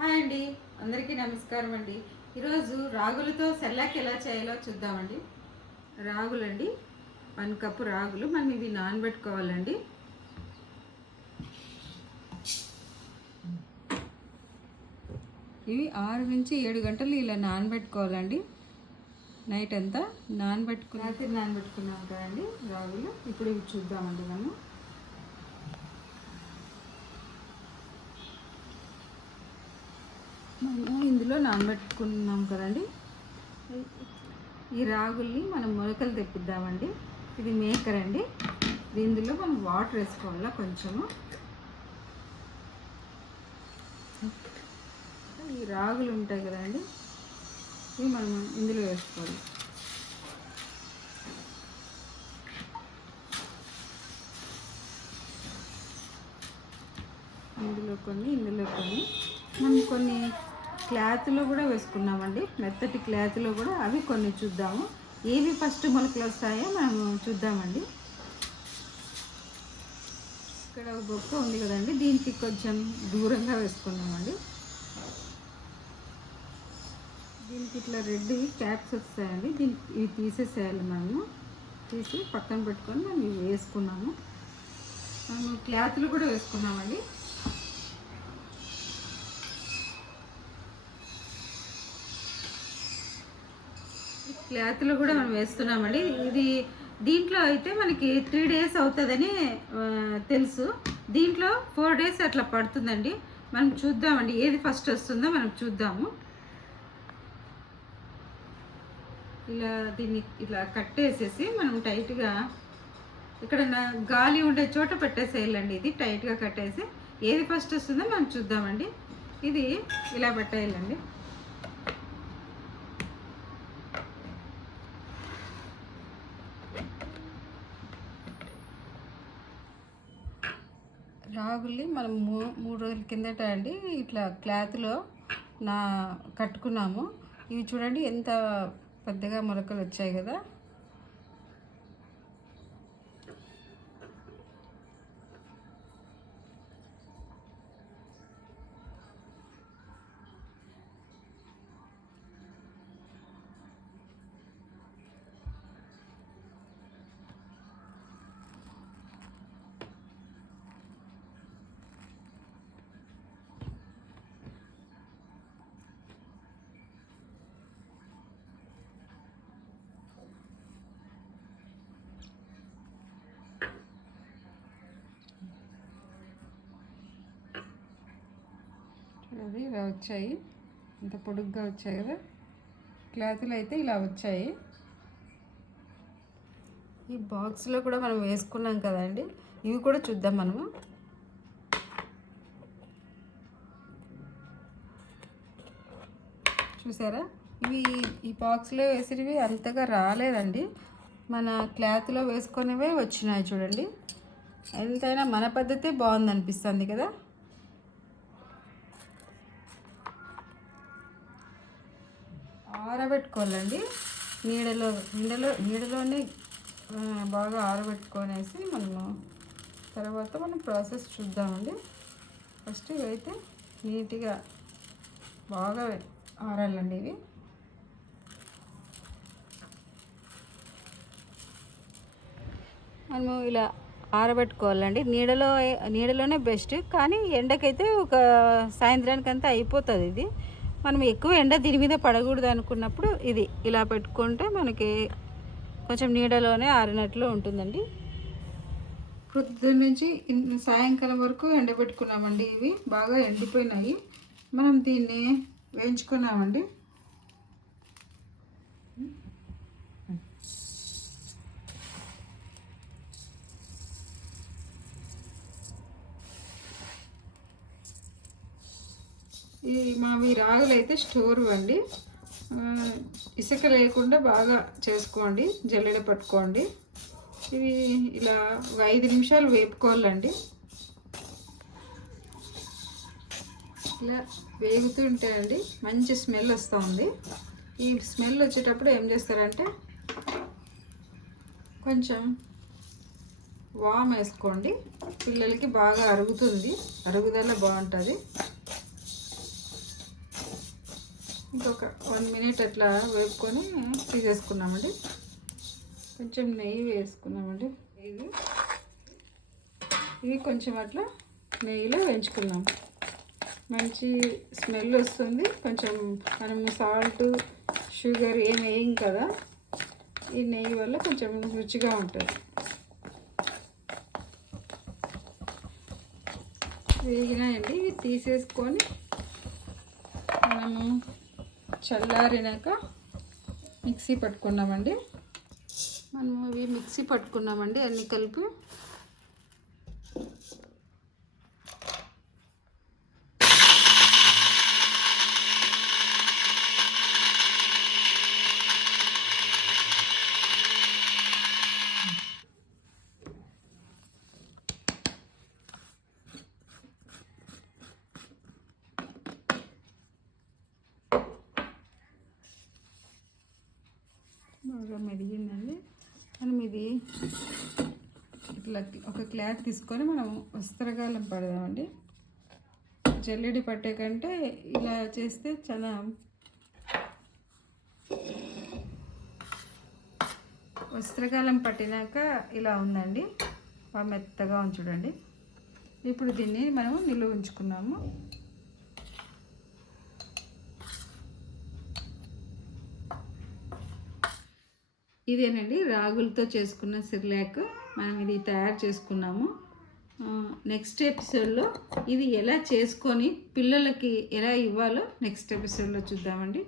Hi అండి, అందరికీ నమస్కారం అండి. ఈరోజు రాగులతో సెల్లాక్ ఎలా చేయాలో చూద్దామండి. రాగులండి, 1 కప్పు రాగులు మనం ఇవి నానబెట్టుకోవాలండి. ఇవి 6 నుంచి 7 గంటలు ఇలా నానబెట్టుకోవాలండి. నైట్ అంతా రాత్రి నానబెట్టుకున్నాం కదండి రాగులు. ఇప్పుడు ఇవి చూద్దామండి మనం. ఇందులో నానబెట్టుకున్నాం కదండి. ఈ రాగుల్ని మనం మొలకలు తెప్పిద్దామండి. ఇది మేకర్ అండి. ఇందులో మనం వాటర్ వేసుకోవాలా కొంచెము. ఈ రాగులు ఉంటాయి కదండి, ఇవి మనం ఇందులో వేసుకోవాలి. ఇందులో కొన్ని మనం కొన్ని క్లాత్లో కూడా వేసుకున్నామండి, మెత్తటి క్లాత్లో కూడా. అవి కొన్ని చూద్దాము. ఏవి ఫస్ట్ మొలకలు వస్తాయో మనం చూద్దామండి. ఇక్కడ ఒక బొక్క ఉంది కదండి, దీనికి కొంచెం దూరంగా వేసుకున్నామండి. దీనికి ఇట్లా రెడ్ క్యాప్స్ వస్తాయండి, దీనికి ఇవి తీసేసేయాలి. మనము తీసి పక్కన పెట్టుకొని మనం ఇవి వేసుకున్నాము. మనం క్లాత్లు కూడా వేసుకున్నామండి. క్లాత్లో కూడా మనం వేస్తున్నామండి. ఇది దీంట్లో అయితే మనకి 3 days అవుతుందని తెలుసు. దీంట్లో 4 days అట్లా పడుతుందండి. మనం చూద్దామండి ఏది ఫస్ట్ వస్తుందో మనం చూద్దాము. ఇలా దీన్ని ఇలా కట్టేసేసి మనం టైట్గా ఇక్కడ గాలి ఉండే చోట పెట్టేసేయాలండి. ఇది టైట్గా కట్టేసి ఏది ఫస్ట్ వస్తుందో మనం చూద్దామండి. ఇది ఇలా పెట్టేయాలండి. రాగుల్ని మనం 3 రోజుల కిందట అండి ఇట్లా క్లాత్లో కట్టుకున్నాము. ఇవి చూడండి ఎంత పెద్దగా మొలకలు వచ్చాయి కదా. అది ఇలా వచ్చాయి, ఇంత పొడుగ్గా వచ్చాయి కదా. క్లాతులు అయితే ఇలా వచ్చాయి. ఈ బాక్స్లో కూడా మనం వేసుకున్నాం కదండి, ఇవి కూడా చూద్దాం మనము. చూసారా, ఇవి ఈ బాక్స్లో వేసినవి అంతగా రాలేదండి. మన క్లాత్లో వేసుకునేవే వచ్చినాయి చూడండి. ఎంతైనా మన పద్ధతే బాగుంది అనిపిస్తుంది కదా. ఆరబెట్టుకోవాలండి నీడలోనే బాగా ఆరబెట్టుకొనేసి మనము తర్వాత మనం ప్రాసెస్ చూద్దామండి. ఫస్ట్ ఇవైతే నీట్గా బాగా ఆరాలండి. ఇవి మనము ఇలా ఆరబెట్టుకోవాలండి. నీడలోనే బెస్ట్, కానీ ఎండకైతే ఒక సాయంత్రానికంతా అయిపోతుంది. ఇది మనం ఎక్కువ ఎండ దీని మీద పడకూడదు అనుకున్నప్పుడు ఇది ఇలా పెట్టుకుంటే మనకి కొంచెం నీడలోనే ఆరినట్లు ఉంటుందండి. పొద్దున్న నుంచి సాయంకాలం వరకు ఎండబెట్టుకున్నామండి. ఇవి బాగా ఎండిపోయినాయి. మనం దీన్ని వేయించుకున్నామండి. మావి రాగులు అయితే స్టోర్ అండి. ఇసుక లేకుండా బాగా చేసుకోండి, జల్లెడ పట్టుకోండి. ఇవి ఇలా 5 నిమిషాలు వేపుకోవాలండి. ఇలా వేగుతుంటాయండి, మంచి స్మెల్ వస్తుంది. ఈ స్మెల్ వచ్చేటప్పుడు ఏం చేస్తారంటే కొంచెం వామ్ వేసుకోండి. పిల్లలకి బాగా అరుగుతుంది, అరుగుదల బాగుంటుంది. ఇంకొక 1 మినిట్ అట్లా వేపుకొని తీసేసుకున్నామండి. కొంచెం నెయ్యి వేసుకున్నామండి. ఇవి కొంచెం అట్లా నెయ్యిలో వేయించుకున్నాం. మంచి స్మెల్ వస్తుంది. కొంచెం మనం సాల్ట్ షుగర్ ఏం వేయం కదా, ఈ నెయ్యి వల్ల కొంచెం రుచిగా ఉంటుంది. వేగినాయండి. ఇవి తీసేసుకొని మనము చల్లారినాక మిక్సీ పట్టుకున్నామండి. మనము ఇవి మిక్సీ పట్టుకున్నామండి అన్నీ కలిపి. బాగా మెదిగిందండి. మనం ఇది ఇట్లా ఒక క్లాత్ తీసుకొని మనం వస్త్రగాలం పడదామండి. జల్లెడి పట్టే కంటే ఇలా చేస్తే చాలా వస్త్రగాలం పట్టినాక ఇలా ఉందండి. బాగా మెత్తగా చూడండి. ఇప్పుడు దీన్ని మనం నిలువ ఉంచుకున్నాము. ఇదేనండి రాగులతో చేసుకున్న సిర్లాక్. మనం ఇది తయారు చేసుకున్నాము. నెక్స్ట్ ఎపిసోడ్లో ఇది ఎలా చేసుకొని పిల్లలకి ఎలా ఇవ్వాలో నెక్స్ట్ ఎపిసోడ్లో చూద్దామండి.